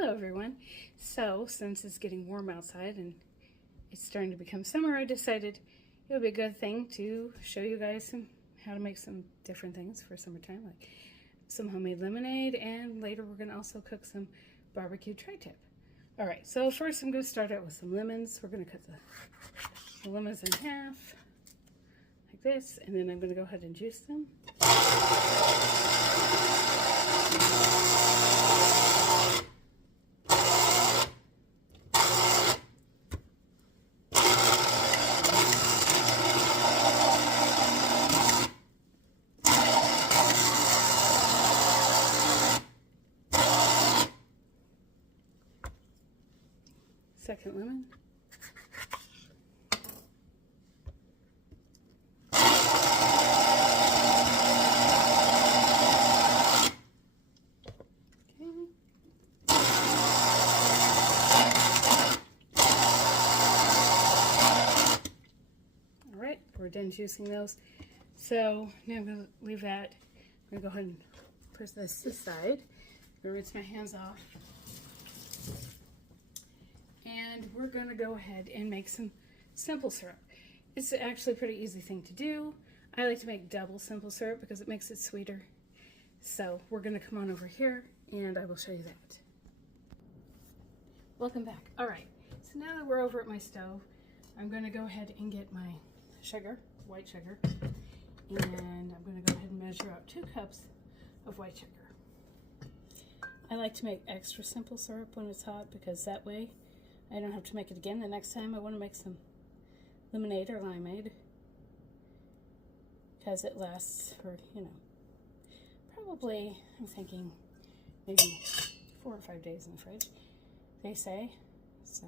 Hello everyone. So since it's getting warm outside and it's starting to become summer, I decided it would be a good thing to show you guys how to make some different things for summertime, like some homemade lemonade, and later we're going to also cook some barbecue tri-tip. Alright, so first I'm going to start out with some lemons. We're going to cut the lemons in half like this, and then I'm going to go ahead and juice them. Second lemon. Alright, we're done juicing those. So now I'm going to leave that. I'm going to go ahead and put this aside. I'm going to rinse my hands off. And we're going to go ahead and make some simple syrup. It's actually a pretty easy thing to do. I like to make double simple syrup because it makes it sweeter. So we're going to come on over here and I will show you that. Welcome back. Alright, so now that we're over at my stove, I'm going to go ahead and get my sugar, white sugar, and I'm going to go ahead and measure out 2 cups of white sugar. I like to make extra simple syrup when it's hot because that way I don't have to make it again the next time I want to make some lemonade or limeade, because it lasts for, probably, I'm thinking maybe 4 or 5 days in the fridge, they say. So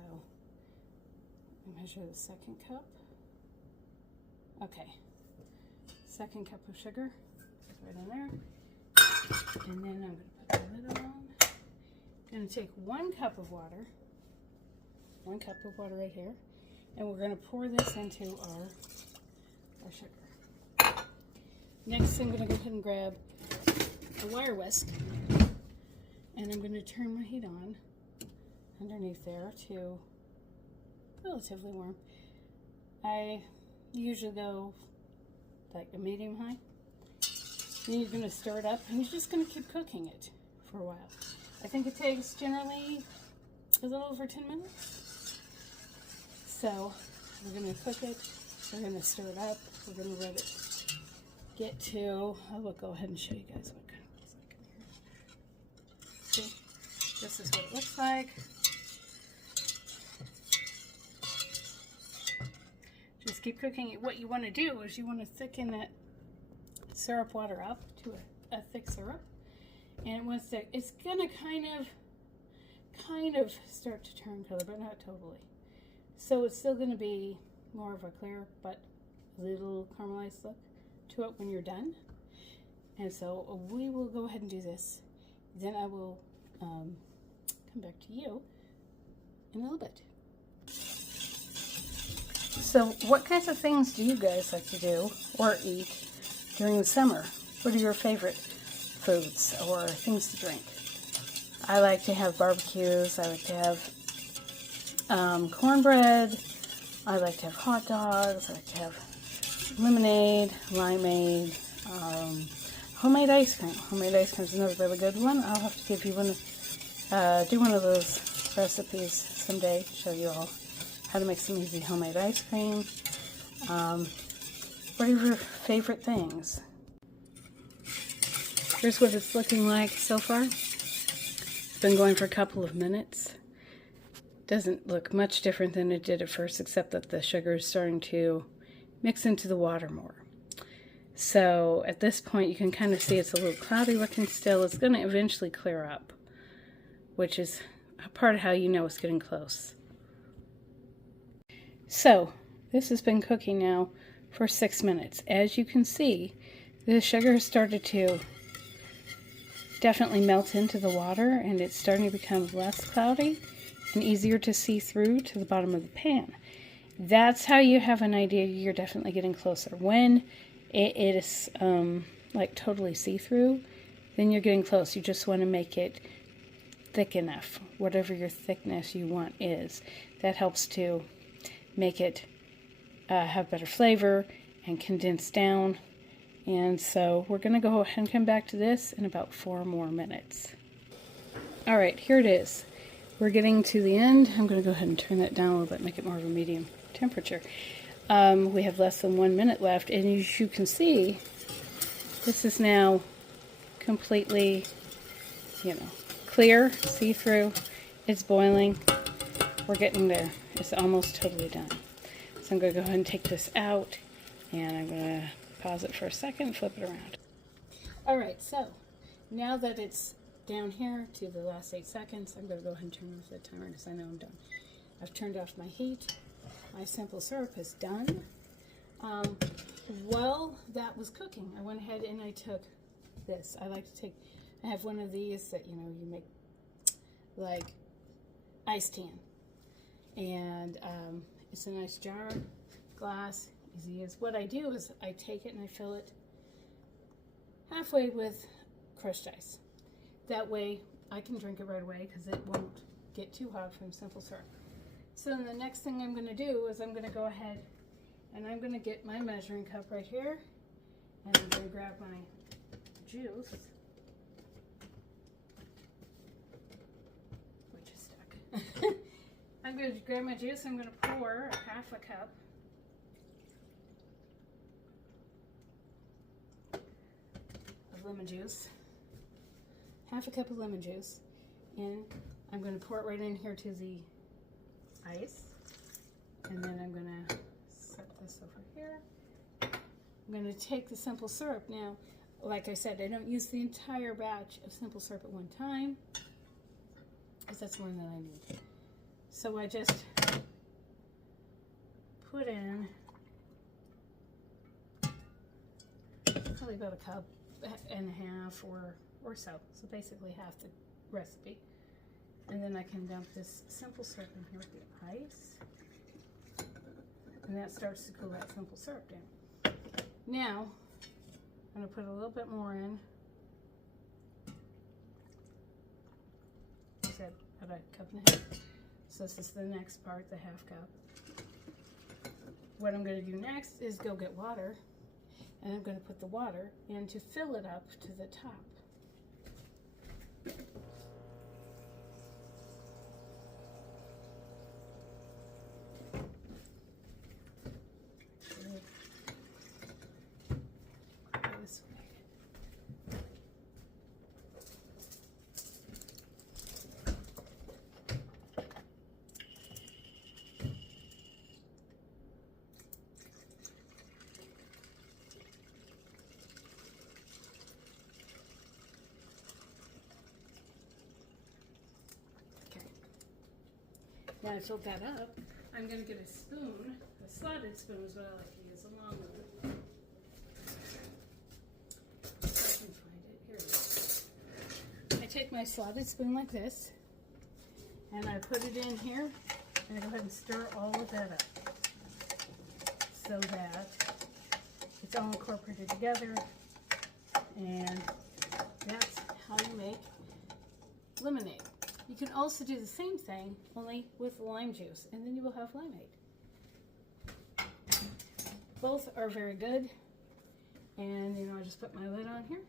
I measure the second cup. Okay, second cup of sugar, right in there. And then I'm going to put the lid on. I'm going to take 1 cup of water. 1 cup of water right here, and we're going to pour this into our sugar. Next, I'm going to go ahead and grab a wire whisk, and I'm going to turn my heat on underneath there to relatively warm. I usually go like a medium high. Then you're going to stir it up, and you're just going to keep cooking it for a while. I think it takes generally a little over 10 minutes. So we're going to cook it, we're going to stir it up, we're going to let it get to, I will go ahead and show you guys what it kind of looks like in here. See, this is what it looks like. Just keep cooking it. What you want to do is you want to thicken that syrup water up to a thick syrup. And once it's going to kind of start to turn color, but not totally. So it's still going to be more of a clear but a little caramelized look to it when you're done. And so we will go ahead and do this. Then I will come back to you in a little bit. So what kinds of things do you guys like to do or eat during the summer? What are your favorite foods or things to drink? I like to have barbecues. I like to have cornbread. I like to have hot dogs. I like to have lemonade, limeade, homemade ice cream. Homemade ice cream is another really good one. I'll have to give you one, do one of those recipes someday, show you all how to make some easy homemade ice cream. What are your favorite things? Here's what it's looking like so far. It's been going for a couple of minutes. Doesn't look much different than it did at first, except that the sugar is starting to mix into the water more. So at this point you can kind of see it's a little cloudy looking still. It's going to eventually clear up, which is a part of how you know it's getting close. So this has been cooking now for 6 minutes. As you can see, the sugar has started to definitely melt into the water, and it's starting to become less cloudy and easier to see through to the bottom of the pan. That's how you have an idea you're definitely getting closer. When it is like totally see-through, then you're getting close. You just want to make it thick enough, whatever your thickness you want is. That helps to make it have better flavor and condense down. And so we're going to go ahead and come back to this in about 4 more minutes. All right, here it is. We're getting to the end. I'm going to go ahead and turn that down a little bit, make it more of a medium temperature. We have less than 1 minute left, and as you can see, this is now completely, clear, see-through. It's boiling. We're getting there. It's almost totally done. So I'm going to go ahead and take this out, and I'm going to pause it for a second, flip it around. All right, so now that it's down here to the last 8 seconds, I'm going to go ahead and turn off the timer because I know I'm done. I've turned off my heat. My simple syrup is done. While that was cooking, I went ahead and I took this. I have one of these that, you make like iced tea in. And it's a nice jar, glass, easy to use. What I do is I take it and I fill it halfway with crushed ice. That way I can drink it right away because it won't get too hot from simple syrup. So then the next thing I'm going to do is I'm going to go ahead and I'm going to get my measuring cup right here, and I'm going to grab my juice, which is stuck. I'm going to grab my juice. I'm going to pour half a cup of lemon juice, half a cup of lemon juice, and I'm going to pour it right in here to the ice, and then I'm going to set this over here. I'm going to take the simple syrup. Now, like I said, I don't use the entire batch of simple syrup at one time because that's more than I need. So I just put in probably about a cup and a half or so. So basically half the recipe. And then I can dump this simple syrup in here with the ice. And that starts to cool that simple syrup down. Now, I'm going to put a little bit more in. I said about a cup and a half. So this is the next part, the half cup. What I'm going to do next is go get water. And I'm going to put the water in to fill it up to the top. Now I filled that up, I'm going to get a spoon. A slotted spoon is what I like to use along with it. If I can find it. Here it is. I take my slotted spoon like this, and I put it in here, and I go ahead and stir all of that up so that it's all incorporated together, and that's how you make lemonade. You can also do the same thing, only with lime juice, and then you will have limeade. Both are very good, and I just put my lid on here,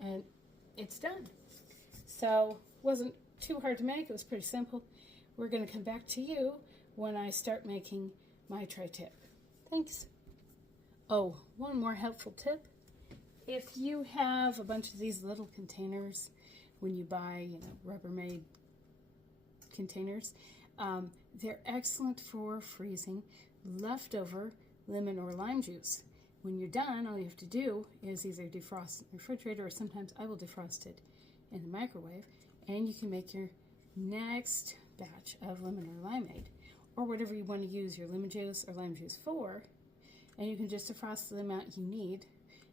and it's done. So, it wasn't too hard to make, it was pretty simple. We're going to come back to you when I start making my tri-tip. Thanks. Oh, one more helpful tip. If you have a bunch of these little containers, when you buy, Rubbermaid containers, they're excellent for freezing leftover lemon or lime juice. When you're done, all you have to do is either defrost in the refrigerator, or sometimes I will defrost it in the microwave, and you can make your next batch of lemon or limeade, or whatever you want to use your lemon juice or lime juice for, and you can just defrost the amount you need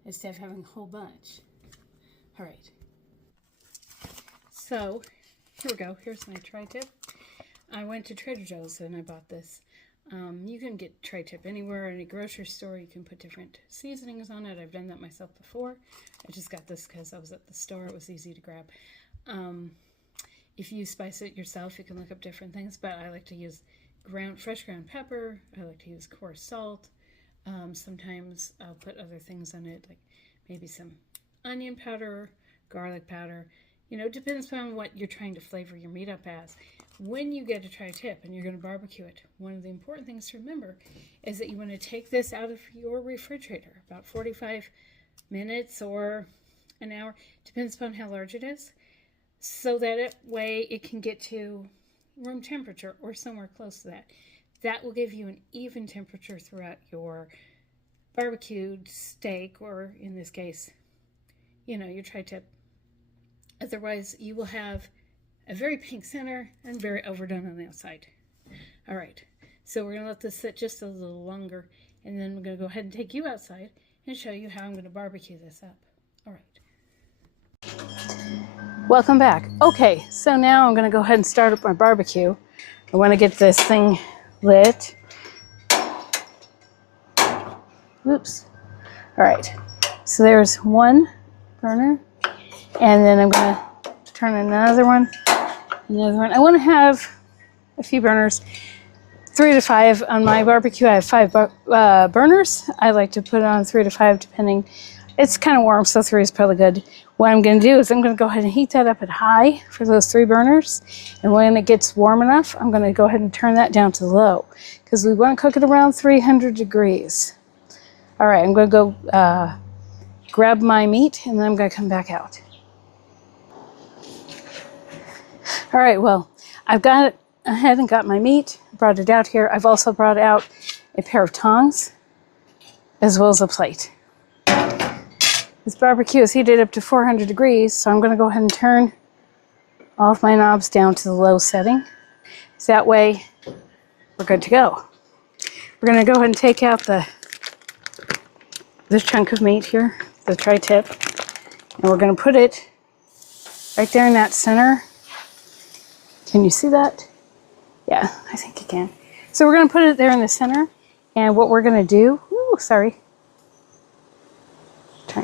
instead of having a whole bunch. All right. So, here we go. Here's my tri-tip. I went to Trader Joe's and I bought this. You can get tri-tip anywhere, any grocery store. You can put different seasonings on it. I've done that myself before. I just got this because I was at the store. It was easy to grab. If you spice it yourself, you can look up different things, but I like to use fresh ground pepper. I like to use coarse salt. Sometimes I'll put other things on it, like maybe some onion powder, garlic powder. You know, it depends on what you're trying to flavor your meat up as. When you get a tri-tip and you're going to barbecue it, one of the important things to remember is that you want to take this out of your refrigerator about 45 minutes or an hour, depends upon how large it is, so that way it can get to room temperature or somewhere close to that. That will give you an even temperature throughout your barbecued steak, or in this case, you know, your tri-tip. Otherwise, you will have a very pink center and very overdone on the outside. All right, so we're going to let this sit just a little longer, and then we're going to go ahead and take you outside and show you how I'm going to barbecue this up. All right. Welcome back. Okay, so now I'm going to go ahead and start up my barbecue. I want to get this thing lit. Oops. All right, so there's one burner, and then I'm going to turn another one. I want to have a few burners, 3 to 5 on my barbecue. I have 5 burners. I like to put it on 3 to 5 depending. It's kind of warm, so 3 is probably good. What I'm going to do is I'm going to go ahead and heat that up at high for those 3 burners. And when it gets warm enough, I'm going to go ahead and turn that down to low, because we want to cook it around 300 degrees. All right, I'm going to go grab my meat, and then I'm going to come back out. All right, well, I've got ahead and got my meat, brought it out here. I've also brought out a pair of tongs as well as a plate. This barbecue is heated up to 400 degrees, so I'm going to go ahead and turn all of my knobs down to the low setting. So that way we're good to go. We're going to go ahead and take out this chunk of meat here, the tri-tip, and we're going to put it right there in that center. Can you see that? Yeah, I think you can. So we're going to put it there in the center, and what we're going to do,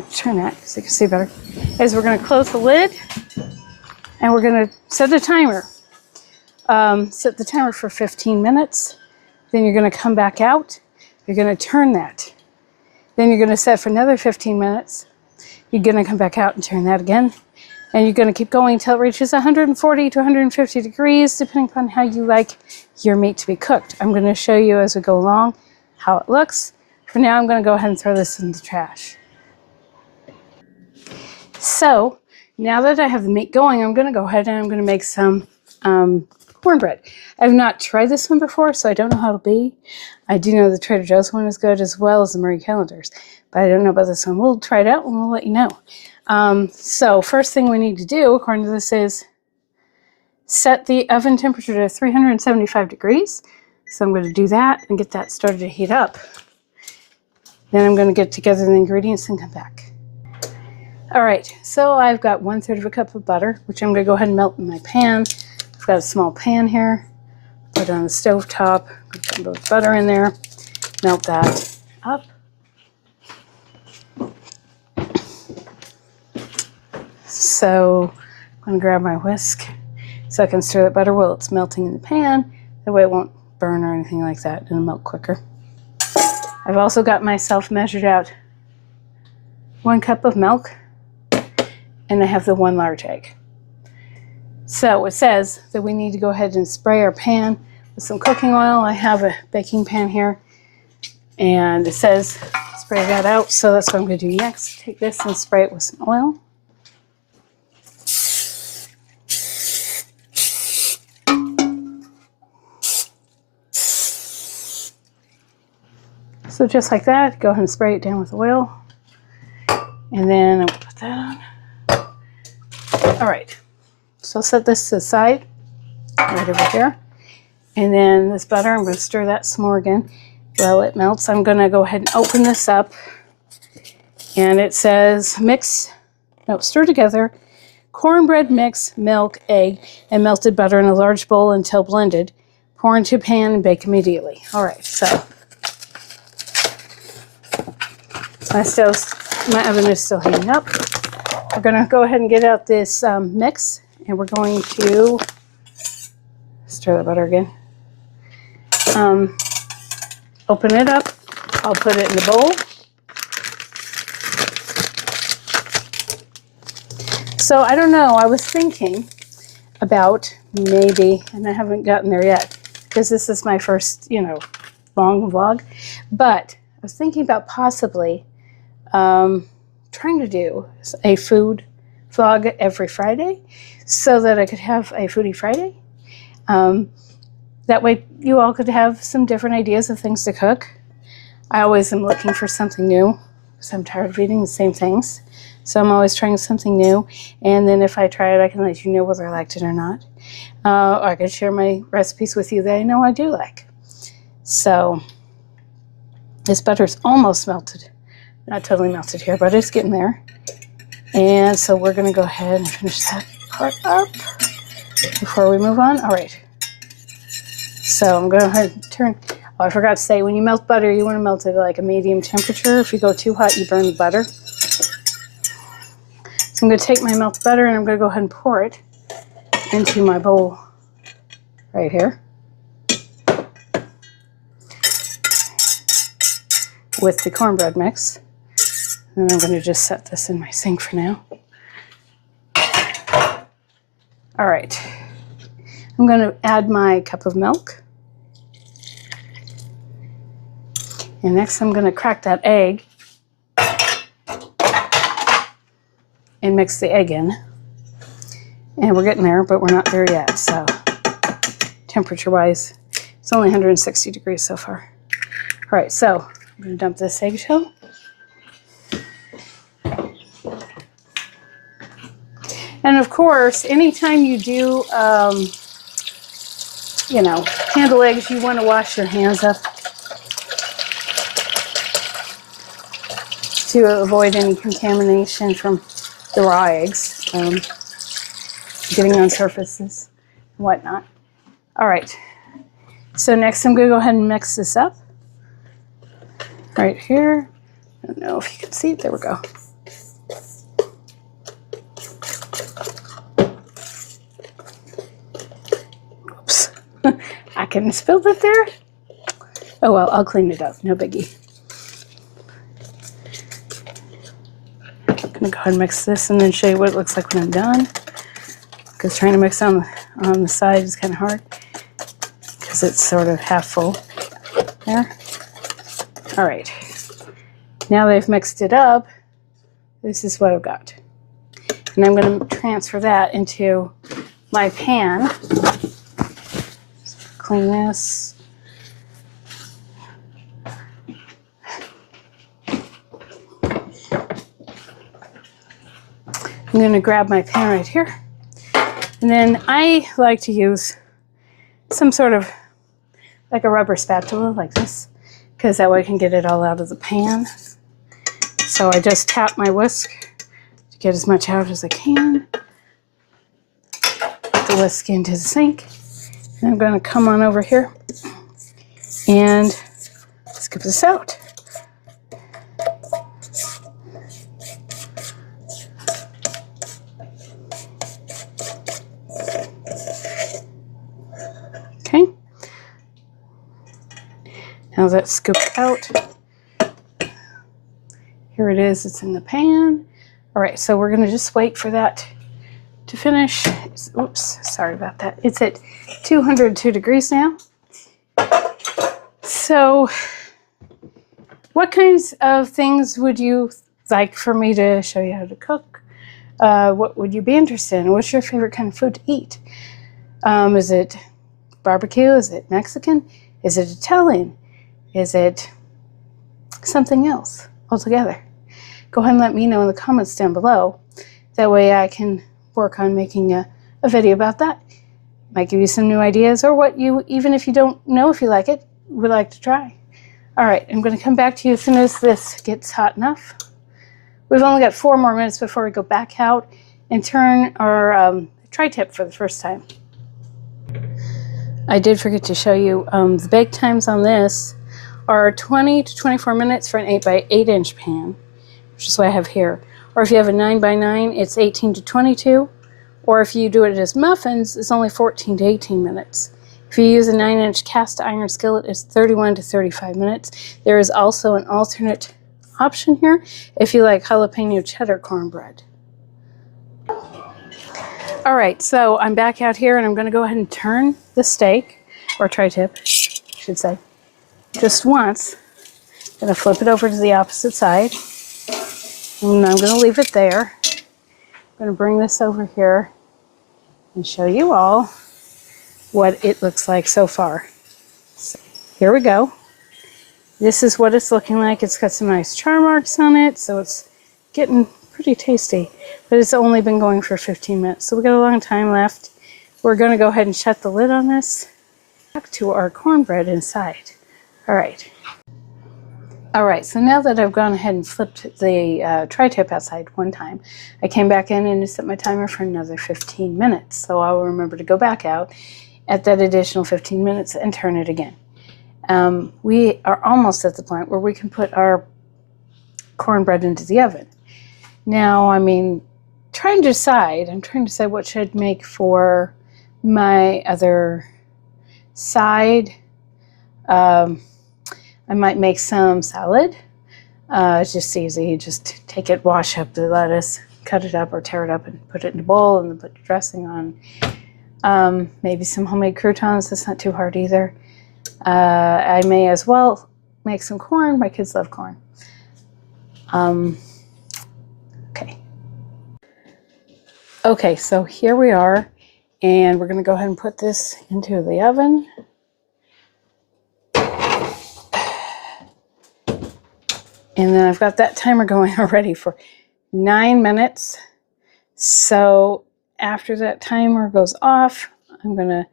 turn that so you can see better, is we're going to close the lid, and we're going to set a timer. Set the timer for 15 minutes. Then you're going to come back out. You're going to turn that. Then you're going to set for another 15 minutes. You're going to come back out and turn that again. And you're going to keep going until it reaches 140 to 150 degrees, depending upon how you like your meat to be cooked. I'm going to show you as we go along how it looks. For now, I'm going to go ahead and throw this in the trash. So now that I have the meat going, I'm going to go ahead and I'm going to make some cornbread. I've not tried this one before, so I don't know how it'll be. I do know the Trader Joe's one is good, as well as the Marie Callender's, but I don't know about this one. We'll try it out and we'll let you know. So first thing we need to do, according to this, is set the oven temperature to 375 degrees. So I'm going to do that and get that started to heat up. Then I'm going to get together the ingredients and come back. All right, so I've got 1/3 cup of butter, which I'm going to go ahead and melt in my pan. I've got a small pan here. Put it on the stove top. Put a little butter in there. Melt that up. So I'm going to grab my whisk so I can stir that butter while it's melting in the pan. That way it won't burn or anything like that. It'll melt quicker. I've also got myself measured out 1 cup of milk, and I have the 1 large egg. So it says that we need to go ahead and spray our pan with some cooking oil. I have a baking pan here, and it says spray that out. So that's what I'm going to do next. Take this and spray it with some oil. So just like that, go ahead and spray it down with oil. And then I'll put that on. All right, so I'll set this to the side, right over here. And then this butter, I'm going to stir that some more again. While it melts, I'm going to go ahead and open this up. And it says stir together cornbread mix, milk, egg, and melted butter in a large bowl until blended. Pour into a pan and bake immediately. All right, so my oven is still heating up. We're going to go ahead and get out this mix and we're going to stir the butter again. Open it up. I'll put it in the bowl. So I don't know, I was thinking about maybe, and I haven't gotten there yet because this is my first, long vlog, but I was thinking about possibly trying to do a food vlog every Friday so that I could have a Foodie Friday. That way you all could have some different ideas of things to cook. I always am looking for something new because I'm tired of eating the same things. So I'm always trying something new. And then if I try it, I can let you know whether I liked it or not. Or I can share my recipes with you that I know I do like. So this butter's almost melted. Not totally melted here, but it's getting there. And so we're going to go ahead and finish that part up before we move on. All right. So I'm going to go ahead and turn. Oh, I forgot to say, when you melt butter, you want to melt it at like a medium temperature. If you go too hot, you burn the butter. So I'm going to take my melted butter and I'm going to go ahead and pour it into my bowl right here with the cornbread mix. And I'm going to just set this in my sink for now. All right. I'm going to add my cup of milk. And next I'm going to crack that egg and mix the egg in. And we're getting there, but we're not there yet. So temperature-wise, it's only 160 degrees so far. All right, so I'm going to dump this eggshell. And of course, anytime you do, handle eggs, you want to wash your hands up to avoid any contamination from the raw eggs getting on surfaces and whatnot. All right, so next I'm going to go ahead and mix this up right here. I don't know if you can see it. There we go. Oops, I couldn't have spilled it there. Oh well, I'll clean it up, no biggie. I'm gonna go ahead and mix this and then show you what it looks like when I'm done. Because trying to mix on the side is kind of hard because it's sort of half full there. All right, now that I've mixed it up, this is what I've got. And I'm going to transfer that into my pan. Just clean this. I'm going to grab my pan right here. And then I like to use some sort of like a rubber spatula like this, because that way I can get it all out of the pan. So I just tap my whisk to get as much out as I can. Put the whisk into the sink. And I'm going to come on over here and scoop this out. Okay. Now that's scooped out. Here it is, it's in the pan. All right, so we're gonna just wait for that to finish. Oops, sorry about that. It's at 202 degrees now. So what kinds of things would you like for me to show you how to cook? What would you be interested in? What's your favorite kind of food to eat? Is it barbecue? Is it Mexican? Is it Italian? Is it something else altogether? Go ahead and let me know in the comments down below. That way I can work on making a video about that. Might give you some new ideas, or what you, even if you don't know if you like it, would like to try. All right, I'm going to come back to you as soon as this gets hot enough. We've only got 4 more minutes before we go back out and turn our tri-tip for the first time. I did forget to show you the bake times on this are 20 to 24 minutes for an 8 by 8 inch pan, which is what I have here. Or if you have a 9 by 9, it's 18 to 22. Or if you do it as muffins, it's only 14 to 18 minutes. If you use a 9-inch cast iron skillet, it's 31 to 35 minutes. There is also an alternate option here if you like jalapeno cheddar cornbread. All right, so I'm back out here and I'm going to go ahead and turn the steak, or tri-tip, I should say, just once. I'm going to flip it over to the opposite side. And I'm going to leave it there. I'm going to bring this over here and show you all what it looks like so far. So here we go. This is what it's looking like. It's got some nice char marks on it, so it's getting pretty tasty. But it's only been going for 15 minutes, so we got a long time left. We're going to go ahead and shut the lid on this. Back to our cornbread inside. All right. All right, so now that I've gone ahead and flipped the tri-tip outside one time, I came back in and set my timer for another 15 minutes. So I'll remember to go back out at that additional 15 minutes and turn it again. We are almost at the point where we can put our cornbread into the oven. Now, I mean, I'm trying to decide what should I make for my other side. I might make some salad. It's just easy. You just take it, wash up the lettuce, cut it up or tear it up and put it in a bowl and then put the dressing on. Maybe some homemade croutons. That's not too hard either. I may as well make some corn. My kids love corn. Okay, so here we are, and we're going to go ahead and put this into the oven. And then I've got that timer going already for 9 minutes. So after that timer goes off, I'm going to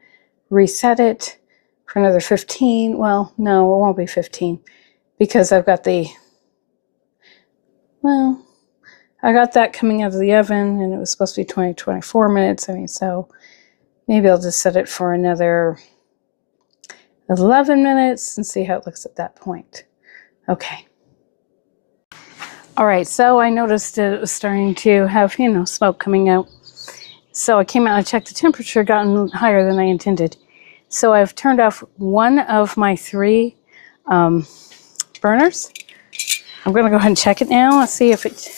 reset it for another 15. Well, no, it won't be 15 because I've got I got that coming out of the oven and it was supposed to be 24 minutes. I mean, so maybe I'll just set it for another 11 minutes and see how it looks at that point. Okay. All right, so I noticed it was starting to have, smoke coming out. So I came out and checked the temperature, gotten higher than I intended. So I've turned off one of my 3 burners. I'm going to go ahead and check it now. Let's see if it...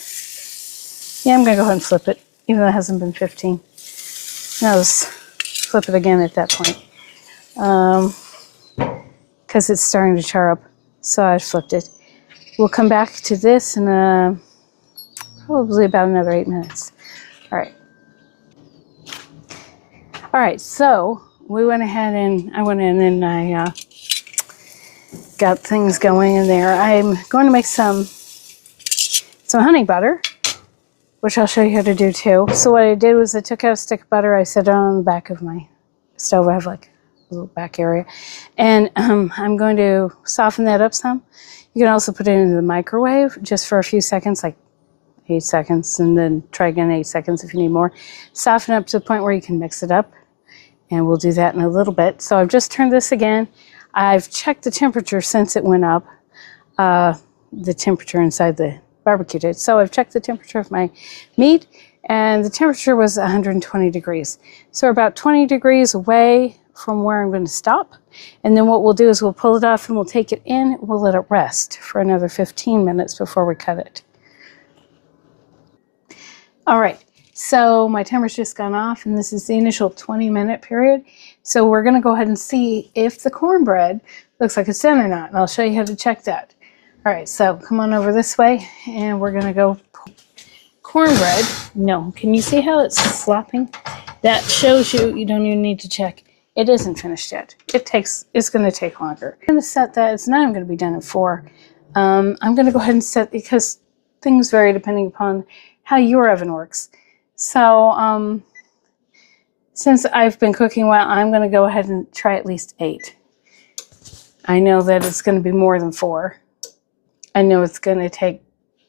Yeah, I'm going to go ahead and flip it, even though it hasn't been 15. Now let's flip it again at that point. Because it's starting to char up. So I flipped it. We'll come back to this in probably about another 8 minutes. All right. All right, so we went ahead and I went in and I got things going in there. I'm going to make some honey butter, which I'll show you how to do too. So what I did was I took out a stick of butter, I set it on the back of my stove. I have like a little back area. And I'm going to soften that up some. You can also put it into the microwave just for a few seconds, like 8 seconds, and then try again 8 seconds if you need more. Soften up to the point where you can mix it up. And we'll do that in a little bit. So I've just turned this again. I've checked the temperature since it went up, the temperature inside the barbecue did. So I've checked the temperature of my meat, and the temperature was 120 degrees. So we're about 20 degrees away from where I'm going to stop. And then what we'll do is we'll pull it off and we'll take it in. We'll let it rest for another 15 minutes before we cut it. All right. So my timer's just gone off, and this is the initial 20-minute period. So we're going to go ahead and see if the cornbread looks like it's done or not, and I'll show you how to check that. All right, so come on over this way, and we're going to go cornbread. No, can you see how it's slopping? That shows you don't even need to check. It isn't finished yet. It's going to take longer. I'm going to set that. It's not going to be done at 4. I'm going to go ahead and set, because things vary depending upon how your oven works. So since I've been cooking well, I'm going to go ahead and try at least 8. I know that it's going to be more than 4. I know it's going to take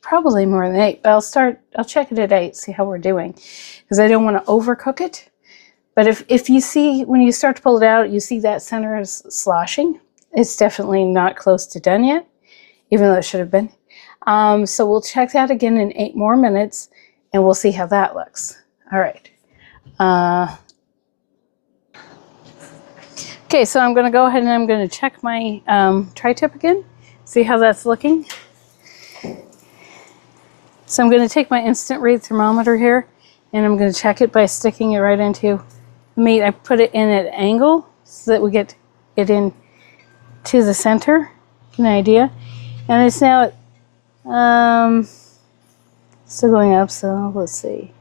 probably more than 8, but I'll check it at 8, see how we're doing, because I don't want to overcook it. But if you see, when you start to pull it out, you see that center is sloshing. It's definitely not close to done yet, even though it should have been. So we'll check that again in 8 more minutes, and we'll see how that looks. All right. Okay, so I'm going to go ahead and I'm going to check my tri-tip again, see how that's looking. So I'm going to take my instant read thermometer here, and I'm going to check it by sticking it right into the meat. I put it in at an angle so that we get it in to the center, an idea. And it's now at, still going up, so let's see.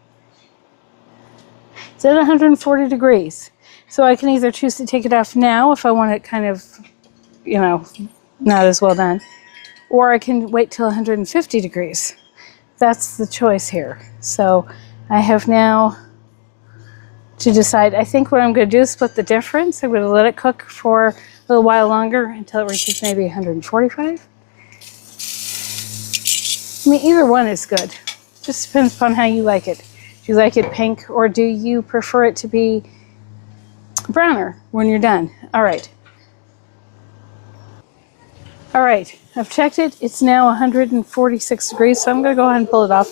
It's at 140 degrees. So I can either choose to take it off now if I want it kind of, you know, not as well done, or I can wait till 150 degrees. That's the choice here. So I have now to decide. I think what I'm going to do is split the difference. I'm going to let it cook for a little while longer until it reaches maybe 145. I mean, either one is good. Just depends upon how you like it. Do you like it pink, or do you prefer it to be browner when you're done? All right. All right, I've checked it. It's now 146 degrees, so I'm going to go ahead and pull it off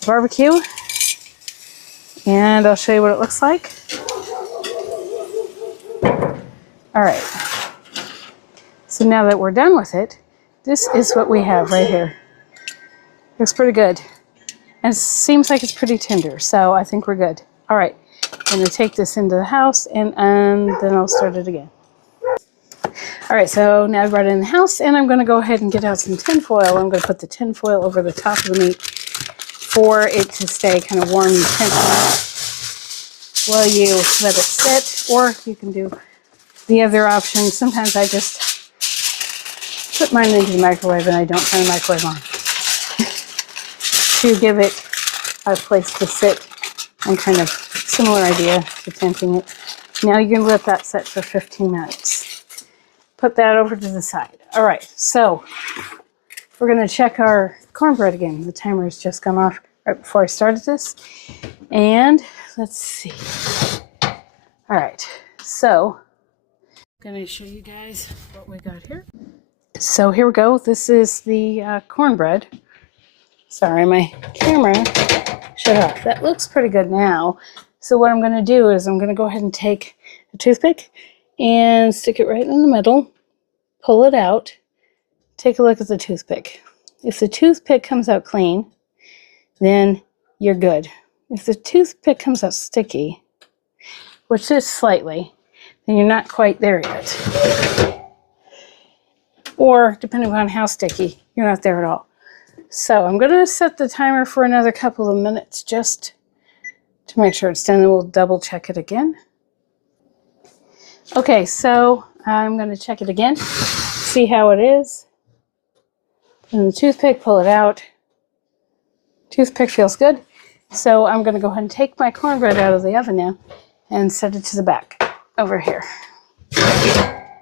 the barbecue. And I'll show you what it looks like. All right. So now that we're done with it, this is what we have right here. Looks pretty good. And it seems like it's pretty tender, so I think we're good. All right, I'm going to take this into the house, and then I'll start it again. All right, so now I've brought it in the house, and I'm going to go ahead and get out some tin foil. I'm going to put the tin foil over the top of the meat for it to stay kind of warm and tender while you let it sit, or you can do the other option. Sometimes I just put mine into the microwave and I don't turn the microwave on to give it a place to sit, and kind of similar idea to tinting it. Now you can let that set for 15 minutes. Put that over to the side. All right, so we're going to check our cornbread again. The timer has just gone off right before I started this. And let's see. All right, so I'm going to show you guys what we got here. So here we go. This is the cornbread. Sorry, my camera shut off. That looks pretty good now. So what I'm going to do is I'm going to go ahead and take a toothpick and stick it right in the middle, pull it out, take a look at the toothpick. If the toothpick comes out clean, then you're good. If the toothpick comes out sticky, which is slightly, then you're not quite there yet. Or, depending on how sticky, you're not there at all. So I'm going to set the timer for another couple of minutes just to make sure it's done, and we'll double check it again. Okay, so I'm going to check it again, see how it is. And the toothpick, pull it out. Toothpick feels good. So I'm going to go ahead and take my cornbread out of the oven now and set it to the back over here.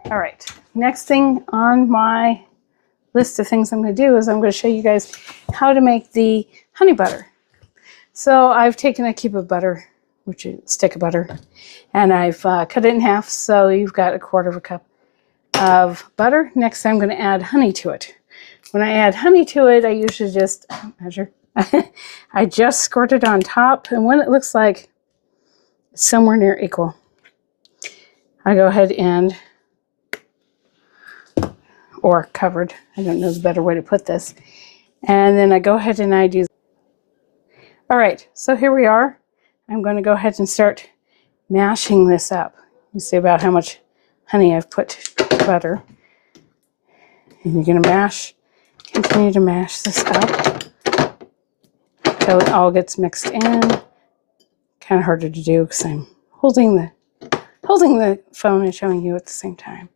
All right, next thing on my list of things I'm going to do is I'm going to show you guys how to make the honey butter. So I've taken a cube of butter, which is a stick of butter, and I've cut it in half, so you've got a quarter of a cup of butter. Next, I'm going to add honey to it. When I add honey to it, I usually just measure. I just squirt it on top, and when it looks like it's somewhere near equal, I go ahead and, or covered, I don't know the better way to put this, and then I go ahead and I do. All right, so here we are. I'm going to go ahead and start mashing this up. You see about how much honey I've put to butter. And you're going to mash, continue to mash this up until it all gets mixed in. Kind of harder to do because I'm holding the phone and showing you at the same time.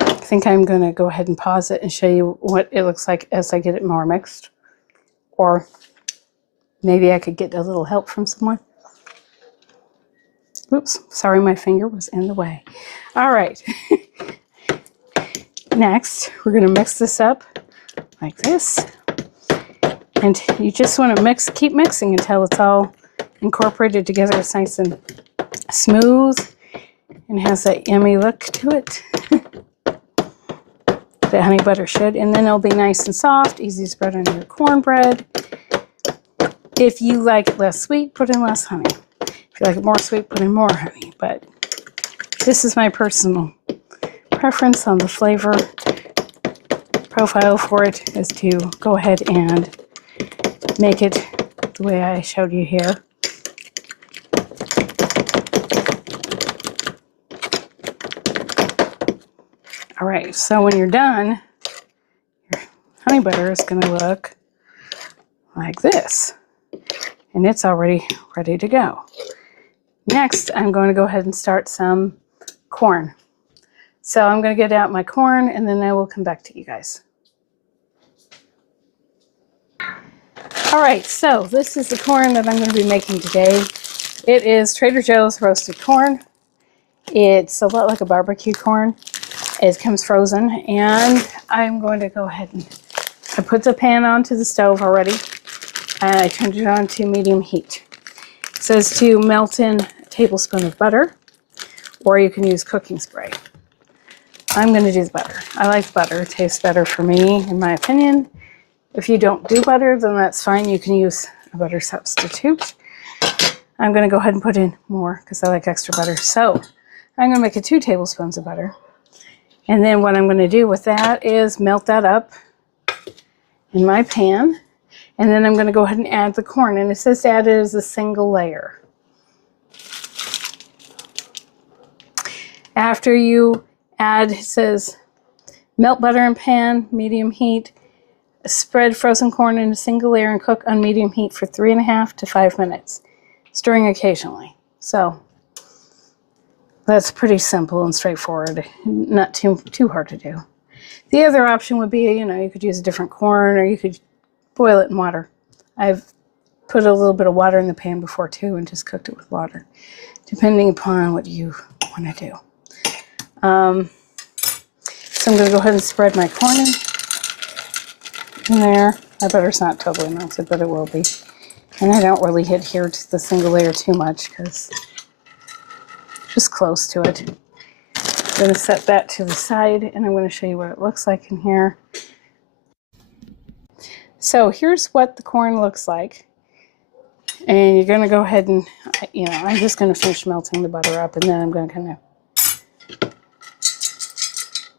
I think I'm going to go ahead and pause it and show you what it looks like as I get it more mixed. Or maybe I could get a little help from someone. Oops, sorry, my finger was in the way. All right. Next, we're going to mix this up like this. And you just want to keep mixing until it's all incorporated together. It's nice and smooth and has that yummy look to it. The honey butter should. And then it'll be nice and soft, easy to spread on your cornbread. If you like it less sweet, put in less honey. If you like it more sweet, put in more honey. But this is my personal preference on the flavor profile for it, is to go ahead and make it the way I showed you here. All right, so when you're done, your honey butter is going to look like this. And it's already ready to go. Next, I'm going to go ahead and start some corn. So I'm going to get out my corn, and then I will come back to you guys. All right, so this is the corn that I'm going to be making today. It is Trader Joe's roasted corn. It's a lot like a barbecue corn. It comes frozen, and I'm going to go ahead and I put the pan onto the stove already, and I turned it on to medium heat. It says to melt in a tablespoon of butter, or you can use cooking spray. I'm going to do the butter. I like butter. It tastes better for me, in my opinion. If you don't do butter, then that's fine. You can use a butter substitute. I'm going to go ahead and put in more because I like extra butter. So I'm going to make it 2 tablespoons of butter. And then what I'm going to do with that is melt that up in my pan. And then I'm going to go ahead and add the corn. And it says to add it as a single layer. After you add, it says melt butter in pan, medium heat. Spread frozen corn in a single layer and cook on medium heat for 3.5 to 5 minutes, stirring occasionally. So that's pretty simple and straightforward, not too hard to do. The other option would be, you could use a different corn, or you could boil it in water. I've put a little bit of water in the pan before too and just cooked it with water, depending upon what you want to do. So I'm going to go ahead and spread my corn in there. My butter's not totally melted, but it will be. And I don't really adhere to the single layer too much because just close to it. I'm going to set that to the side, and I'm going to show you what it looks like in here. So here's what the corn looks like. And you're going to go ahead and, I'm just going to finish melting the butter up, and then I'm going to kind of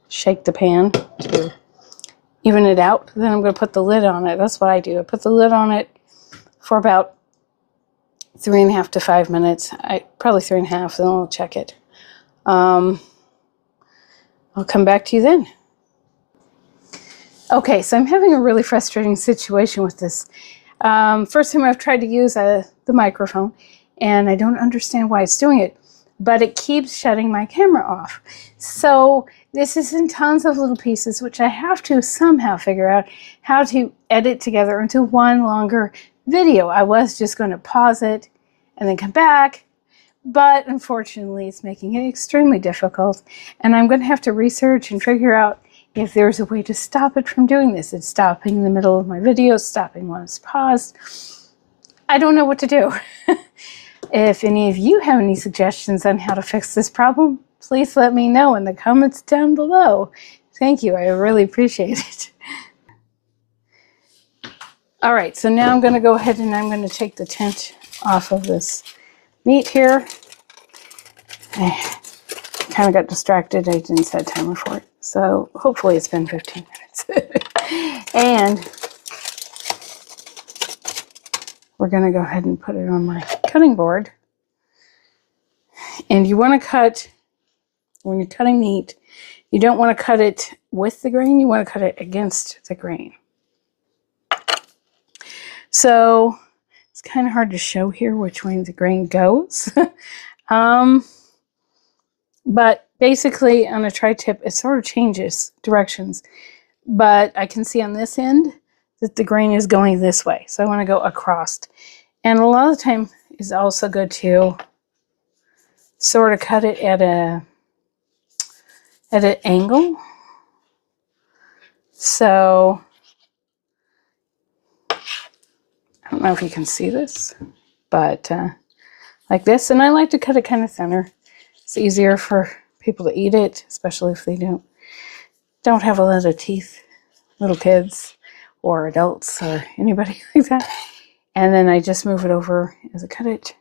shake the pan to even it out. Then I'm going to put the lid on it. That's what I do. I put the lid on it for about 3.5 to 5 minutes. Probably 3.5, then I'll check it. I'll come back to you then. Okay, so I'm having a really frustrating situation with this. First time I've tried to use the microphone, and I don't understand why it's doing it, but it keeps shutting my camera off. So this is in tons of little pieces, which I have to somehow figure out how to edit together into one longer video. I was just going to pause it and then come back, but unfortunately it's making it extremely difficult, and I'm going to have to research and figure out if there's a way to stop it from doing this. It's stopping in the middle of my video, stopping when it's paused. I don't know what to do. If any of you have any suggestions on how to fix this problem, please let me know in the comments down below. Thank you, I really appreciate it. All right, so now I'm going to go ahead and I'm going to take the tent off of this meat here. I kind of got distracted. I didn't set a timer for it. So hopefully it's been 15 minutes. And we're going to go ahead and put it on my cutting board. And you want to cut, when you're cutting meat, you don't want to cut it with the grain. You want to cut it against the grain. So it's kind of hard to show here which way the grain goes. But basically on a tri-tip, it sort of changes directions. But I can see on this end that the grain is going this way. So I want to go across. And a lot of the time it's also good to sort of cut it at an angle. So I don't know if you can see this, but like this. And I like to cut it kind of thinner. It's easier for people to eat it, especially if they don't have a lot of teeth, little kids or adults or anybody like that. And then I just move it over as I cut it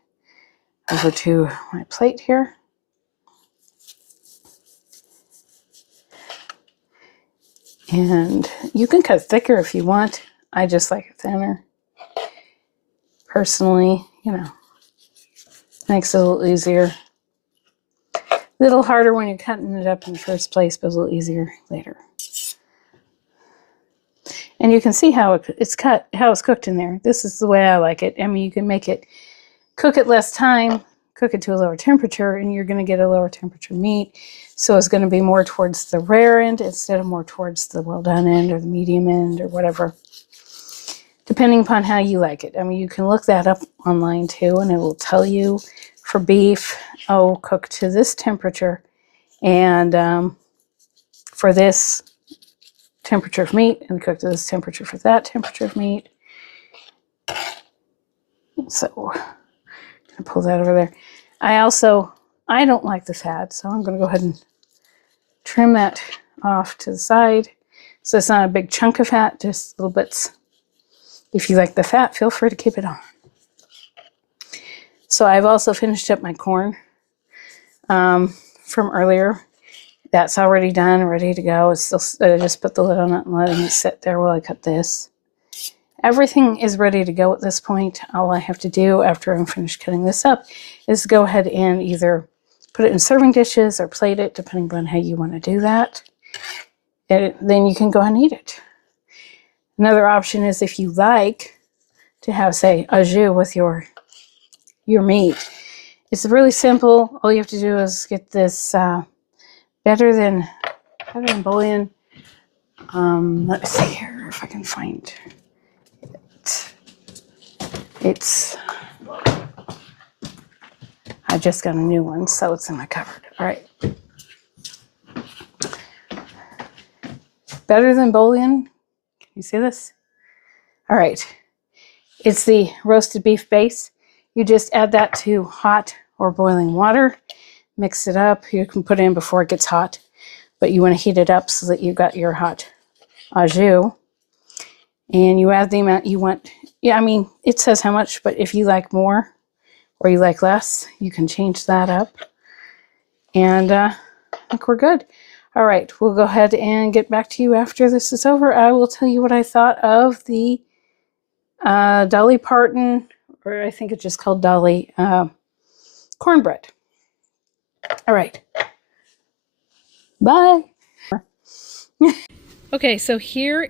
over to my plate here. And you can cut thicker if you want. I just like it thinner. Personally, you know, makes it a little easier. A little harder when you're cutting it up in the first place, but a little easier later. And you can see how it's cut, how it's cooked in there. This is the way I like it. I mean, you can make it, cook it less time, cook it to a lower temperature, and you're going to get a lower temperature meat. So it's going to be more towards the rare end instead of more towards the well done end or the medium end or whatever, depending upon how you like it. I mean, you can look that up online too, and it will tell you for beef, oh, cook to this temperature, and for this temperature of meat, and cook to this temperature for that temperature of meat. So I'm gonna pull that over there. I don't like the fat, so I'm gonna go ahead and trim that off to the side. So it's not a big chunk of fat, just little bits. If you like the fat, feel free to keep it on. So I've also finished up my corn from earlier. That's already done, ready to go. It's still, I just put the lid on it and letting it sit there while I cut this. Everything is ready to go at this point. All I have to do after I'm finished cutting this up is go ahead and either put it in serving dishes or plate it, depending on how you want to do that. Then you can go ahead and eat it. Another option is if you like to have, say, au jus with your meat. It's really simple. All you have to do is get this better than bouillon. Let's see here if I can find it. It's, I just got a new one, so it's in my cupboard. All right. Better than bouillon. Can you see this? All right. It's the roasted beef base. You just add that to hot or boiling water. Mix it up. You can put it in before it gets hot, but you want to heat it up so that you've got your hot au jus. And you add the amount you want. Yeah, I mean, it says how much, but if you like more or you like less, you can change that up. And I think we're good. All right, we'll go ahead and get back to you after this is over. I will tell you what I thought of the Dolly Parton, or I think it's just called Dolly, cornbread. All right. Bye. Okay, so here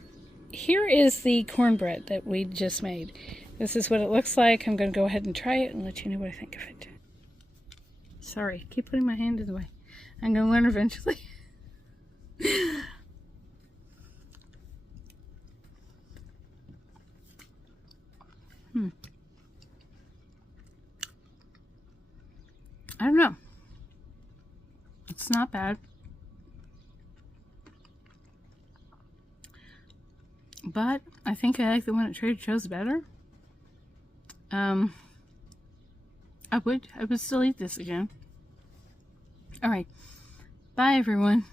is the cornbread that we just made. This is what it looks like. I'm going to go ahead and try it and let you know what I think of it. Sorry, keep putting my hand in the way. I'm going to learn eventually. I don't know. It's not bad. But I think I like the one at Trader Joe's better. I would still eat this again. All right. Bye, everyone.